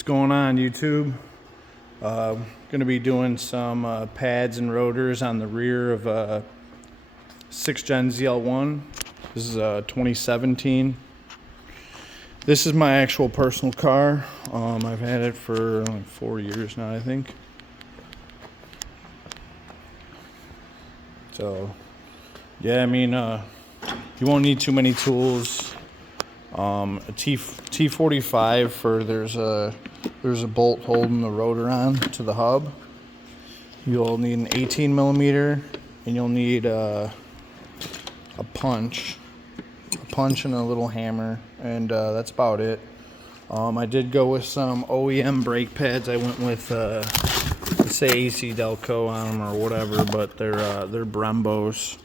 What's going on, YouTube? Going to be doing some pads and rotors on the rear of a 6th Gen ZL1. This is a 2017. This is my actual personal car. I've had it for like 4 years now, I think. So, yeah, I mean, you won't need too many tools. A T45 for there's a bolt holding the rotor on to the hub. You'll need an 18 millimeter, and you'll need a punch and a little hammer, and that's about it. I did go with some OEM brake pads. I went with say AC Delco on them or whatever, but they're Brembos.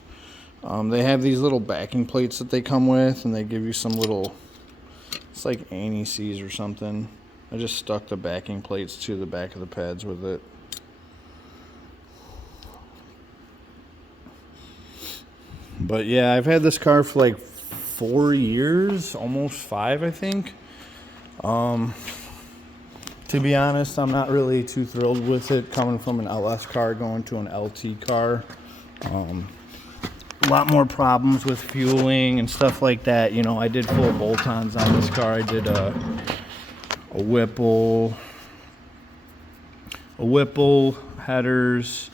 They have these little backing plates that they come with, and they give you some little, it's like anti-seize or something. I just stuck the backing plates to the back of the pads with it. But yeah, I've had this car for like 4 years, almost 5, I think. To be honest, I'm not really too thrilled with it coming from an LS car going to an LT car. A lot more problems with fueling and stuff like that. You know, I did full bolt-ons on this car. I did a Whipple, headers,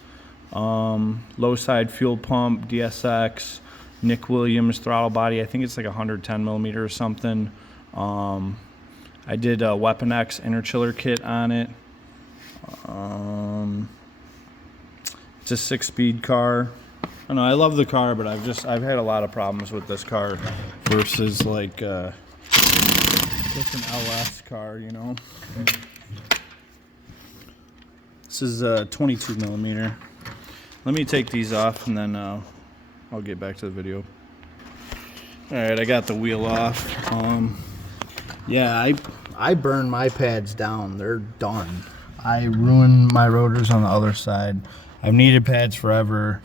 low side fuel pump, DSX, Nick Williams throttle body. I think it's like 110 millimeter or something. I did a Weapon X interchiller kit on it. It's a 6-speed car. I know I love the car, but I've had a lot of problems with this car versus like just an LS car, you know. This is a 22 millimeter. Let me take these off, and then I'll get back to the video. All right, I got the wheel off. Yeah, I burned my pads down. They're done. I ruined my rotors on the other side. I've needed pads forever.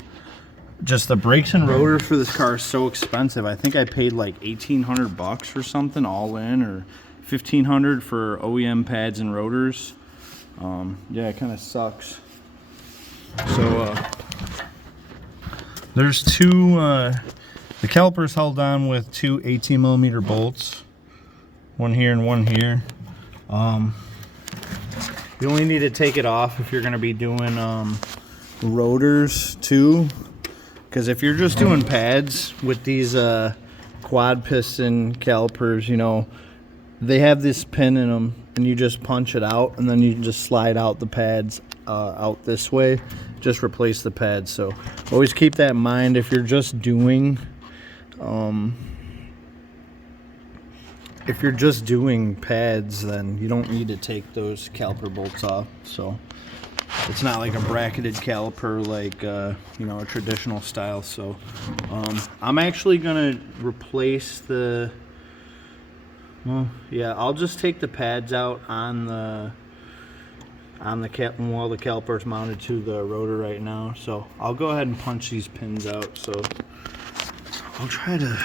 Just the brakes and rotors for this car is so expensive. I think I paid like $1,800 or something all in, or $1,500 for OEM pads and rotors. Yeah, it kind of sucks. So there's two. The caliper's held on with two 18 millimeter bolts, one here and one here. You only need to take it off if you're going to be doing rotors too. Because if you're just doing pads with these quad piston calipers, you know, they have this pin in them, and you just punch it out, and then you can just slide out the pads out this way. Just replace the pads. So always keep that in mind. If you're just doing pads, then you don't need to take those caliper bolts off. So it's not like a bracketed caliper like you know, a traditional style. So I'm actually gonna replace the, well, yeah, I'll just take the pads out on the while the caliper's mounted to the rotor right now. So I'll go ahead and punch these pins out. So I'll try to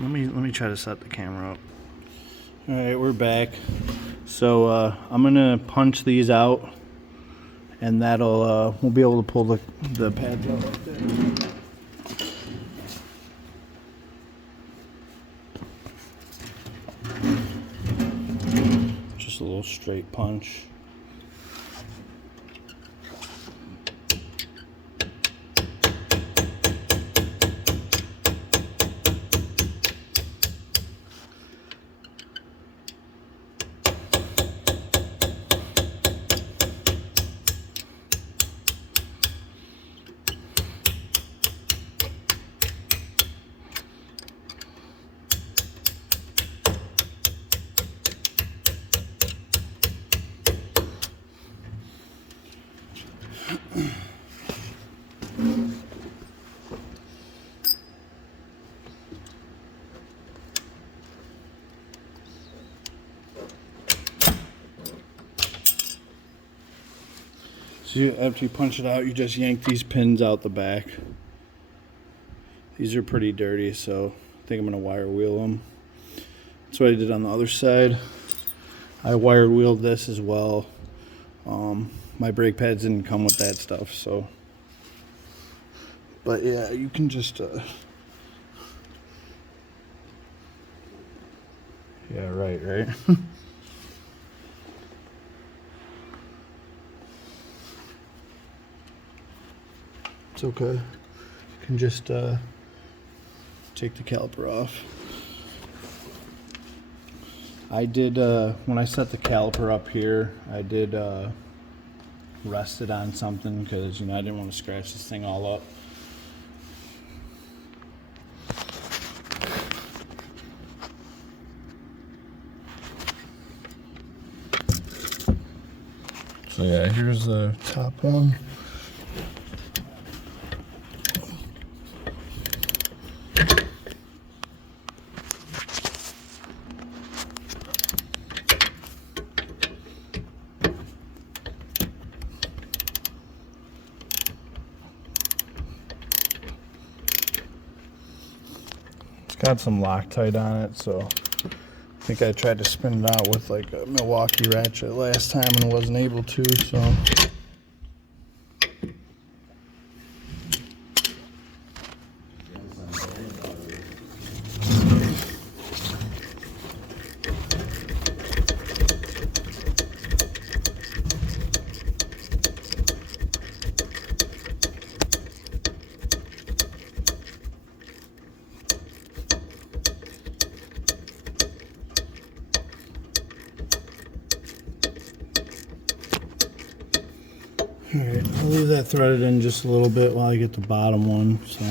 let me try to set the camera up. All right, we're back. So I'm gonna punch these out, and that'll we'll be able to pull the pads out right there. Just a little straight punch. So after you punch it out, you just yank these pins out the back. These are pretty dirty, so I think I'm going to wire wheel them. That's what I did on the other side. I wire wheeled this as well. My brake pads didn't come with that stuff, so. But yeah, you can just yeah, right. It's okay. You can just take the caliper off. I did, when I set the caliper up here, I did rest it on something because, you know, I didn't want to scratch this thing all up. So yeah, here's the top one. It's got some Loctite on it, so I think I tried to spin it out with like a Milwaukee ratchet last time and wasn't able to, so. Alright, I'll leave that threaded in just a little bit while I get the bottom one, so.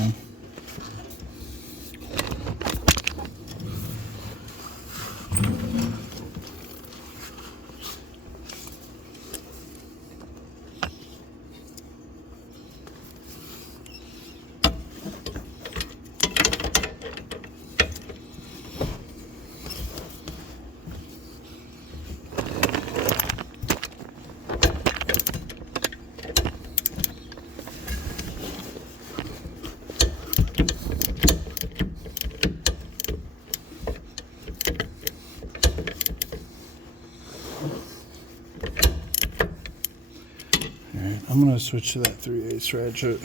I'm going to switch to that 3/8 ratchet.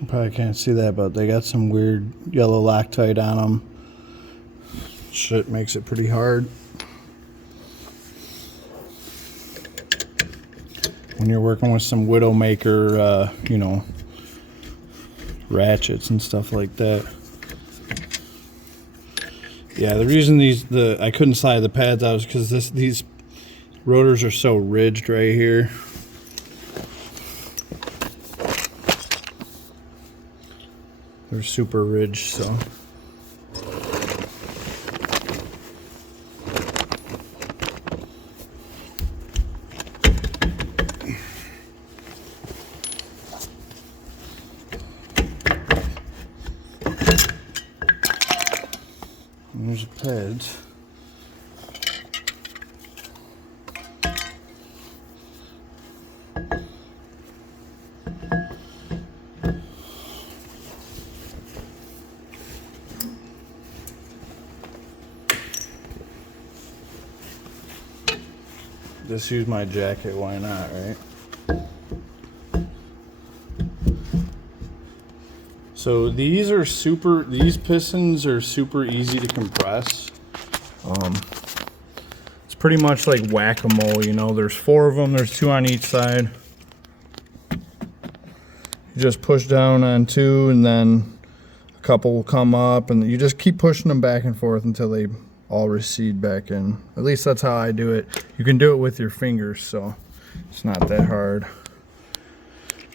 You probably can't see that, but they got some weird yellow Loctite on them. Shit makes it pretty hard when you're working with some Widowmaker, you know, ratchets and stuff like that. Yeah, the reason I couldn't slide the pads out is because these rotors are so ridged right here. They're super ridged, so. And there's the pads. Just use my jacket, why not, right? So these pistons are super easy to compress. It's pretty much like whack-a-mole, you know, there's 4 of them, there's 2 on each side. You just push down on 2 and then a couple will come up and you just keep pushing them back and forth until they all recede back in. At least that's how I do it. You can do it with your fingers, so it's not that hard.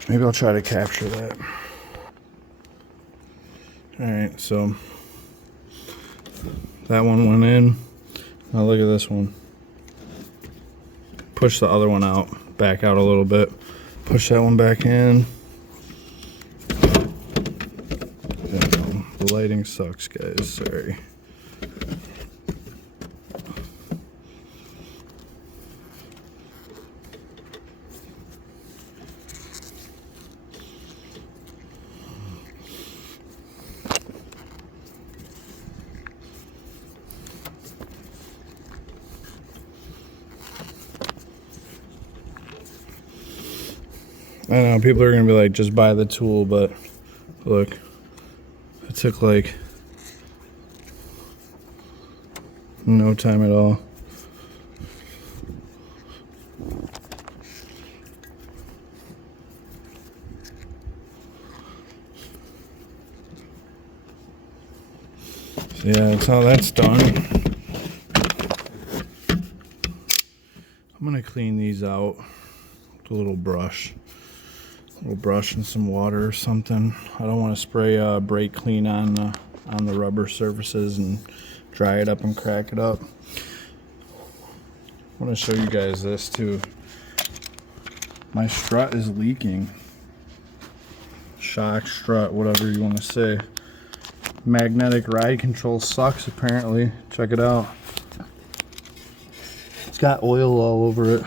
Maybe I'll try to capture that. Alright, so that one went in. Now look at this one. Push the other one out, back out a little bit. Push that one back in. The lighting sucks, guys, sorry. I know people are gonna be like, just buy the tool, but look, it took like no time at all. So yeah, that's how that's done. I'm gonna clean these out with a little brush. And some water or something. I don't want to spray brake clean on the rubber surfaces and dry it up and crack it up. I want to show you guys this too. My strut is leaking. Shock, strut, whatever you want to say. Magnetic ride control sucks apparently. Check it out. It's got oil all over it.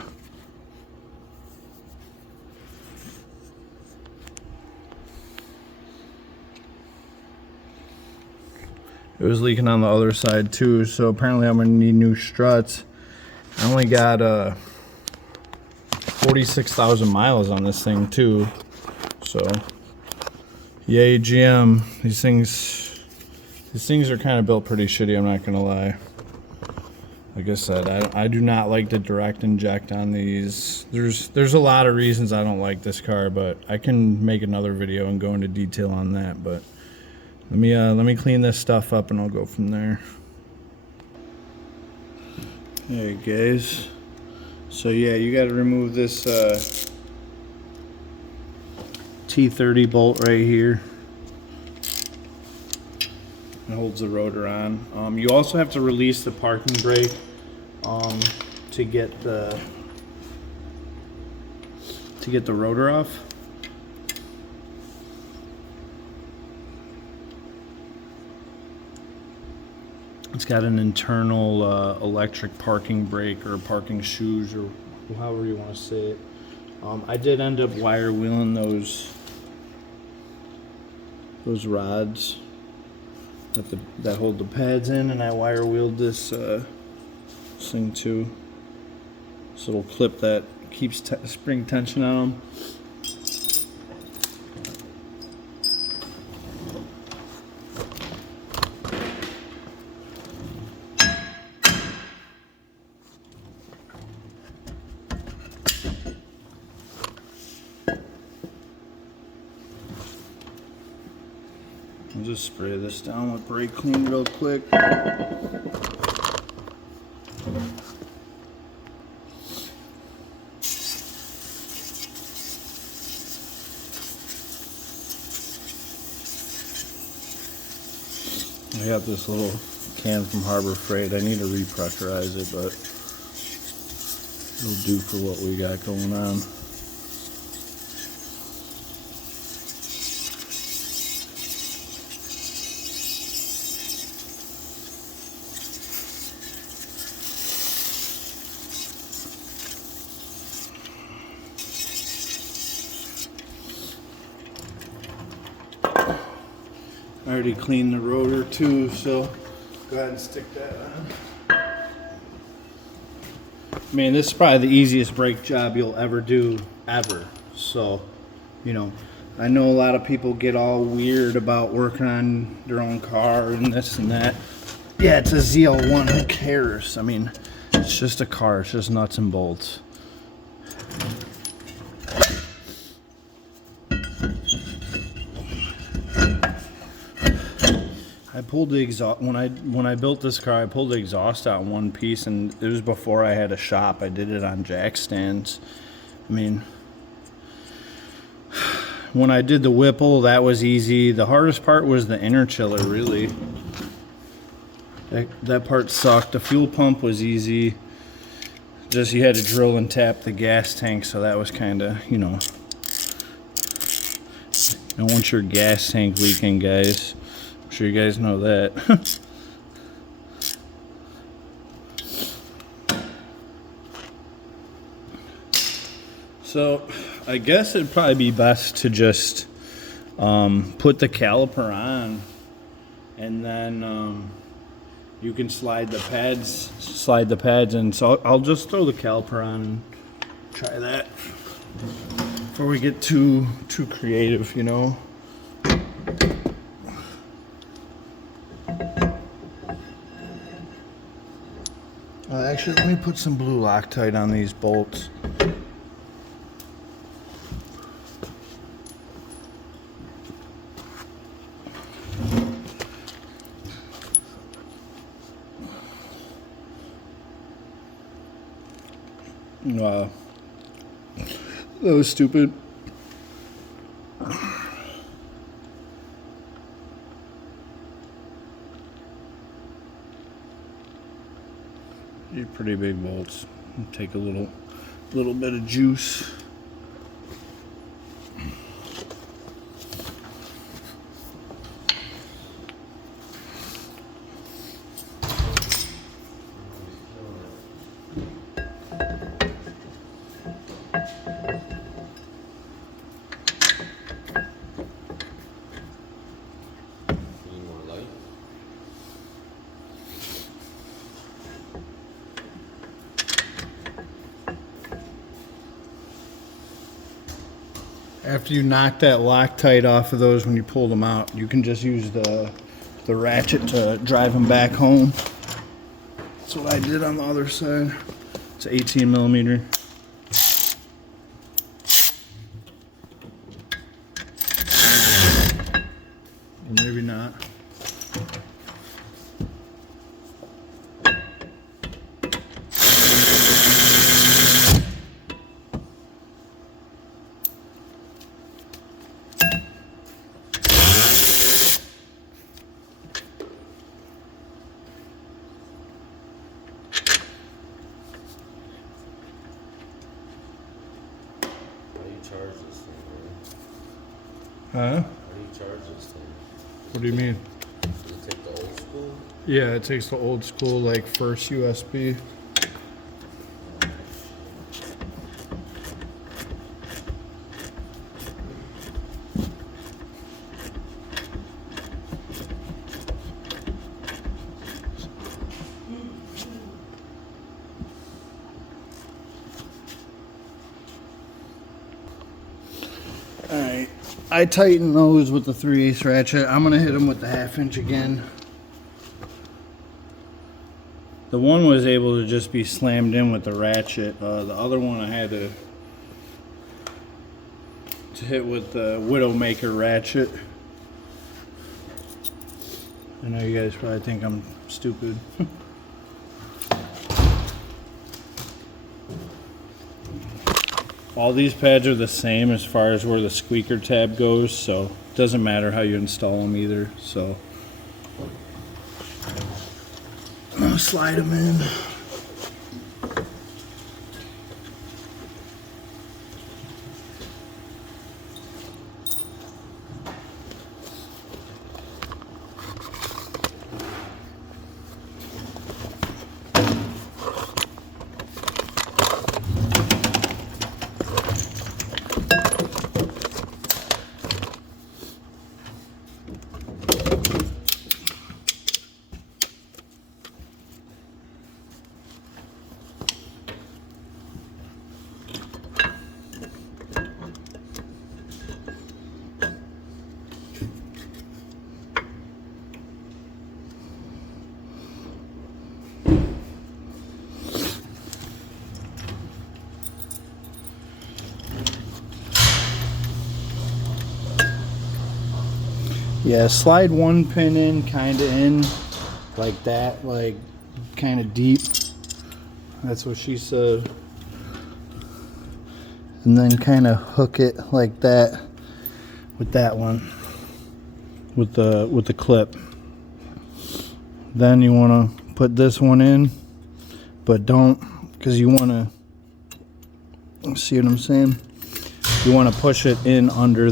It was leaking on the other side too, so apparently I'm gonna need new struts. I only got 46,000 miles on this thing too, so yay GM. These things are kind of built pretty shitty, I'm not gonna lie. Like I said, I do not like the direct inject on these. There's a lot of reasons I don't like this car, but I can make another video and go into detail on that. But let me clean this stuff up and I'll go from there. Alright guys, so yeah, you got to remove this T30 bolt right here. It holds the rotor on. You also have to release the parking brake to get the rotor off. It's got an internal electric parking brake or parking shoes, or however you want to say it. I did end up wire wheeling those rods that hold the pads in, and I wire wheeled this thing too. This little clip that keeps spring tension on them. I'll just spray this down with brake clean real quick. I got this little can from Harbor Freight. I need to repressurize it, but it'll do for what we got going on. I already cleaned the rotor too, so go ahead and stick that on. Man, this is probably the easiest brake job you'll ever do, ever. So, you know, I know a lot of people get all weird about working on their own car and this and that. Yeah, it's a ZL1, who cares? I mean, it's just a car, it's just nuts and bolts. I pulled the exhaust when I built this car. I pulled the exhaust out in one piece, and it was before I had a shop. I did it on jack stands. I mean, when I did the Whipple, that was easy. The hardest part was the inner chiller, really. That part sucked. The fuel pump was easy. Just you had to drill and tap the gas tank, so that was kind of, you know. Don't want your gas tank leaking, guys. I'm sure you guys know that. So I guess it'd probably be best to just put the caliper on, and then you can slide the pads in. So I'll just throw the caliper on and try that before we get too creative, you know. Actually, let me put some blue Loctite on these bolts. That was stupid. These pretty big bolts. Take a little bit of juice. After you knock that Loctite off of those when you pull them out, you can just use the ratchet to drive them back home. That's what I did on the other side. It's 18 millimeter. Or maybe not. Charge this thing, Huh? How do you charge this thing? What do you mean? Does it take the old school? Yeah, it takes the old school, like, first USB. Alright, I tighten those with the 3/8 ratchet. I'm gonna hit them with the 1/2 inch again. The one was able to just be slammed in with the ratchet. The other one I had to hit with the Widowmaker ratchet. I know you guys probably think I'm stupid. All these pads are the same as far as where the squeaker tab goes, so it doesn't matter how you install them either. So I'm gonna slide them in. Yeah, slide one pin in, kind of in, like that, like kind of deep. That's what she said. And then kind of hook it like that with that one, with the clip. Then you want to put this one in, but don't, because you want to, see what I'm saying? You want to push it in under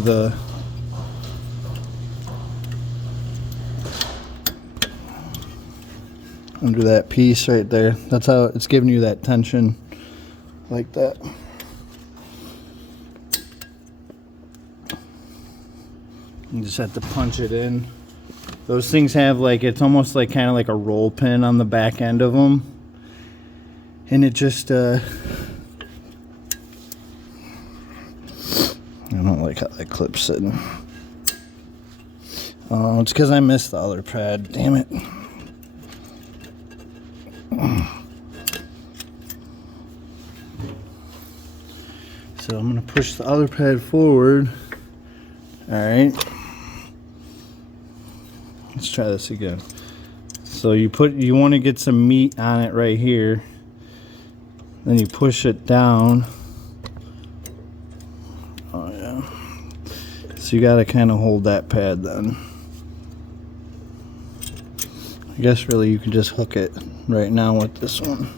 that piece right there. That's how it's giving you that tension, like that. You just have to punch it in. Those things have like, it's almost like kind of like a roll pin on the back end of them, and it just I don't like how that clip's sitting. Oh, it's because I missed the other pad. Damn it. So I'm gonna push the other pad forward. All right. Let's try this again. So you want to get some meat on it right here. Then you push it down. Oh yeah. So you got to kind of hold that pad then. I guess really you can just hook it right now with this one.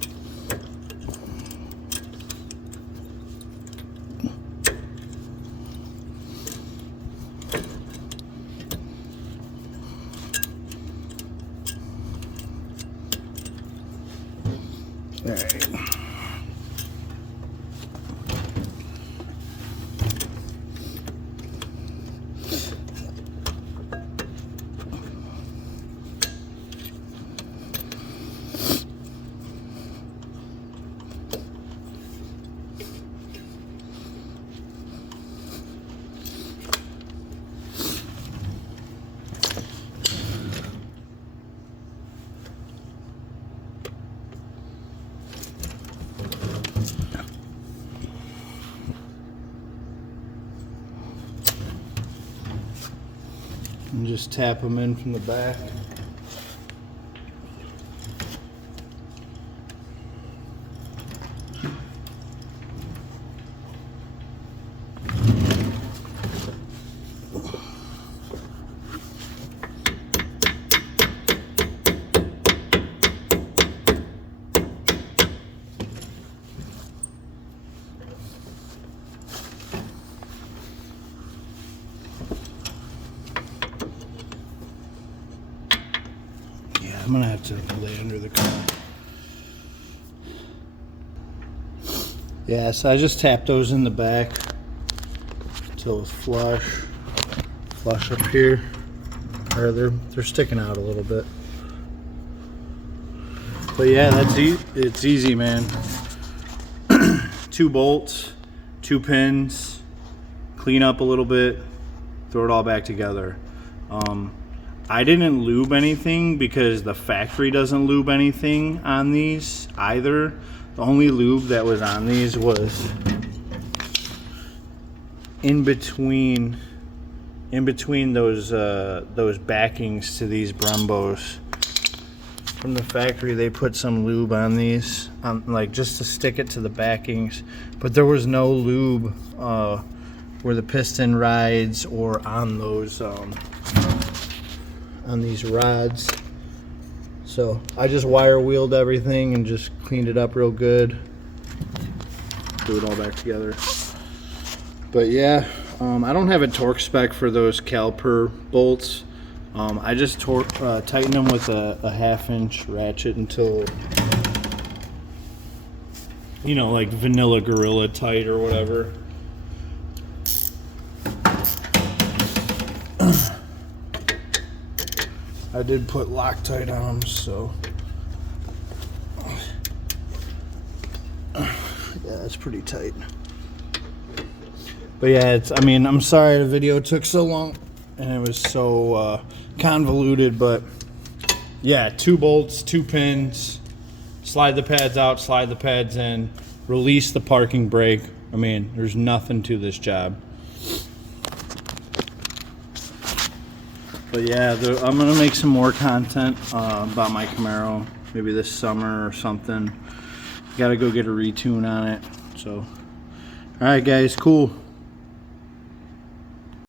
All right. And just tap them in from the back. I'm gonna have to lay under the car. Yeah, so I just tapped those in the back until it's flush up here. Or they're sticking out a little bit. But yeah, it's easy, man. 2 bolts, 2 pins, clean up a little bit, throw it all back together. I didn't lube anything because the factory doesn't lube anything on these either. The only lube that was on these was in between those backings to these Brembos. From the factory, they put some lube on these, like just to stick it to the backings, but there was no lube where the piston rides or on those on these rods. So I just wire wheeled everything and just cleaned it up real good. Do it all back together. But yeah, I don't have a torque spec for those caliper bolts. I just tighten them with a 1/2-inch ratchet until, you know, like vanilla Gorilla tight or whatever. I did put Loctite on them, so yeah, that's pretty tight. But yeah, I'm sorry the video took so long and it was so convoluted, but yeah, 2 bolts, 2 pins, slide the pads out, slide the pads in, release the parking brake. I mean, there's nothing to this job. But yeah, I'm gonna make some more content about my Camaro, maybe this summer or something. Got to go get a retune on it. So, all right, guys, cool.